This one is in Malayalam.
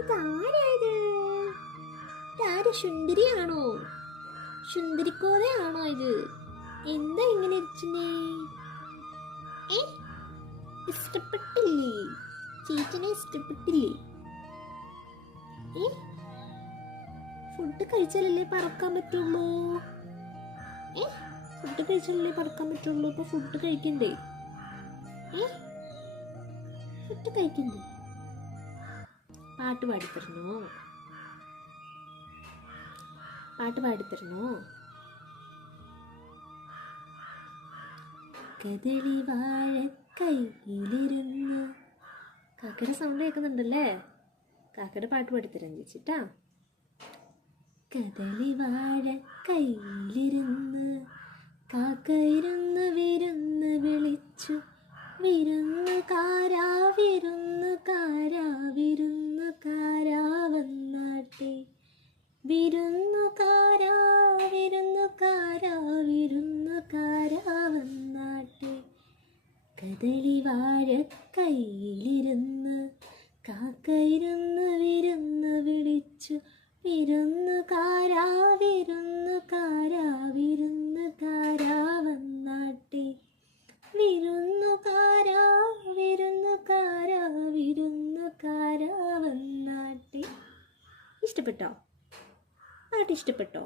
ഇതാരായത്? ഇതാര്? ശുന്ദരിയാണോ? ശുന്ദരിക്കോതയാണോ ഇത്? എന്താ ഇങ്ങനെ ഇരിക്കുന്നേ? ഇഷ്ടപ്പെട്ടില്ലേ? ചേച്ചിനെ ഇഷ്ടപ്പെട്ടില്ലേ? ഫുഡ് കഴിച്ചാലല്ലേ പറക്കാൻ പറ്റുള്ളൂ. ഫുഡ് കഴിച്ചാലല്ലേ പറക്കാൻ പറ്റുള്ളൂ. ഇപ്പൊ ഫുഡ് കഴിക്കണ്ടേ? ഫുഡ് കഴിക്കണ്ടേ? പാട്ട് പാടിത്തരണോ? പാട്ട് പാടിത്തരണോ? കദളി വാഴക്കൈയിലിരുന്ന്. കാക്കയുടെ സൗണ്ട് കേൾക്കുന്നുണ്ടല്ലേ? കാക്കയുടെ പാട്ട് പാടിത്തരാൻ ചേച്ചിട്ടാ. കദളി വാഴക്കൈയിലിരുന്ന് കാക്കയിരുന്ന് വിരുന്ന് വിളിച്ചു. വിരുന്നുകാരാ വിരുന്നുകാരാ വിരുന്നുകാരാ വന്നാട്ടെ. വിരുന്നുകാരാ വിരുന്നുകാരാ വിരുന്നുകാരാ വന്നാട്ടെ. കദളി വാഴക്കൈയിലിരുന്ന് കാക്കയിരുന്ന് വിരുന്ന് വിളിച്ചു. വിരുന്നുകാരാ വിരുന്നുകാരാ വിരുന്നുകാരാ വന്നാട്ടെ. വിരുന്നുകാരാ വിരുന്നുകാരാ വിരുന്നുകാരാ വന്നാട്ടെ. ഇഷ്ടപ്പെട്ടോ? പാട്ട് ഇഷ്ടപ്പെട്ടോ?